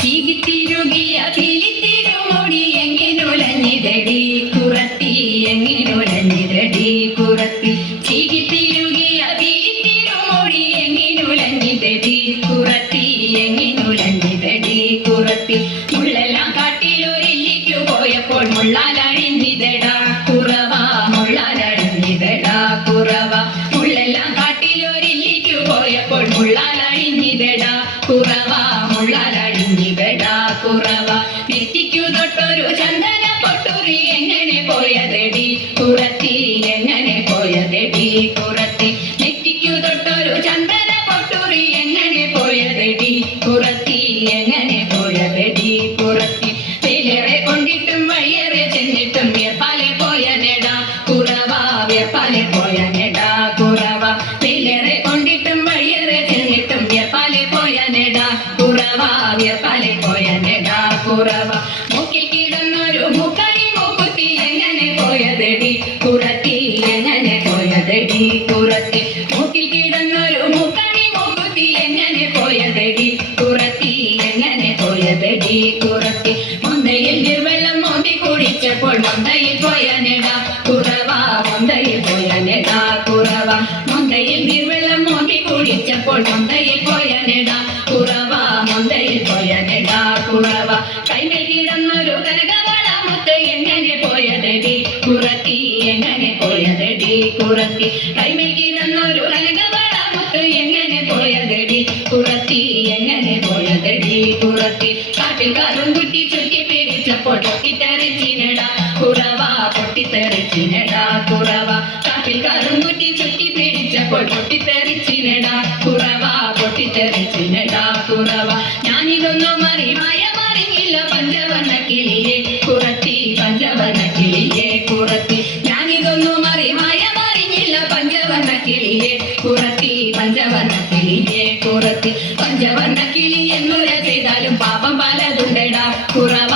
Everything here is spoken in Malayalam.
ചീകിത്തിരുകിയ കിളിത്തിരുമുടി എങ്ങിനുലഞ്ഞിതടി കുറത്തി എങ്ങിനുലഞ്ഞിതടി കുറത്തി ചീകിത്തിരുകിയ കിളിത്തിരുമുടി എങ്ങിനുലഞ്ഞിതടി കുറത്തി എങ്ങിനുലഞ്ഞിതടി കുറത്തി മുള്ളെല്ലാം കാട്ടിലൊരില്ലിക്കു പോയപ്പോൾ മുള്ളാലഴിഞ്ഞിതടാ കുറവ മുള്ളാലഴിഞ്ഞിതടാ കുറവ മുള്ളെല്ലാം കാട്ടിലൊരില്ലിക്കു പോയപ്പോൾ മുള്ളാലഴിഞ്ഞിതടാ കുറവ മുള്ളാലഴിഞ്ഞിതടാ കുറവ നെറ്റിക്കു തൊട്ടൊരു ചന്ദന പൊട്ടുറി എങ്ങനെ പോയതെടി കുറത്തി എങ്ങനെ പോയതെടി കുറത്തി നെറ്റിക്കു തൊട്ടൊരു ചന്ദന പൊട്ടുറി എങ്ങനെ പോയതെടി കുറത്തി എങ്ങനെ പോയതെടി കുറത്തി വേലേറെ കൊണ്ടിട്ടും വഴിയേറെ ചെന്നിട്ടും വിയർപ്പാലെ പോയനെടാ കുറവ വിയർപ്പാലെ പോയനെടാ കുറവ വേലേറെ കൊണ്ടിട്ടും വഴിയേറെ ചെന്നിട്ടും വിയർപ്പാലെ പോയനെടാ കുറവ വിയർപ്പാലെ പോയനെടാ കുറവ മൂക്കിൽ കിടന്നൊരു മൂക്കണി മൂക്കുത്തി എങ്ങനെ പോയതെടി കുറത്തി എങ്ങനെ പോയതെടി കുറത്തി മൂക്കിൽ കിടന്നൊരു മൂക്കണി മൂക്കുത്തി എങ്ങനെ പോയതെടി കുറത്തി എങ്ങനെ പോയതെടി കുറത്തി മൊന്തയിൽ നിർവെള്ളം മോന്തി കുടിച്ചപ്പോൾ മൊന്തയിൽ പോയനെടാ കുറവ മൊന്തയിൽ പോയനെടാ കുറവ മൊന്തയിൽ നിർവെള്ളം മോന്തി കുടിച്ചപ്പോൾ മൊന്തയിൽ പോയനെടാ കുറവ മൊന്തയിൽ പോയനെടാ കുറവ കൈമേൽ കിടന്നൊരു കനകവള മുത്ത് എങ്ങനെ പോയതെടി കുറത്തി എങ്ങനെ പോയതെടി കുറത്തി കൈമേൽ കിടന്നൊരു കനകവള മുത്ത് എങ്ങനെ പോയതെടി കുറത്തി എങ്ങനെ പോയതെടി കുറത്തി കാട്ടിൽ കറുങ്കുറ്റി ചുറ്റി പിരിച്ചപ്പോൾ പൊട്ടിത്തെറിച്ചിനെടാ കുറവ പൊട്ടിത്തെറിച്ചിനെടാ കുറവ കാട്ടിൽ കറുങ്കുറ്റി ചുറ്റി പിടിച്ചപ്പോൾ പൊട്ടിത്തെറിച്ചിനെടാ കുറവ പൊട്ടിത്തെറിച്ചിനെടാ കുറവ ഞാനിതൊന്നും മറിഞ്ഞില്ല പഞ്ചവർണ്ണ കിളിയെ കുറത്തി പഞ്ചവർണ്ണ കിളിയെ കുറത്തി ഞാനിതൊന്നും മറിഞ്ഞില്ല പഞ്ചവർണ്ണ കിളിയെ കുറത്തി പഞ്ചവർണ്ണ കിളിയെ കുറത്തി പഞ്ചവർണ്ണ കിളി എന്നുര ചെയ്താലും പാപം പലതുണ്ടെടാ കുറവ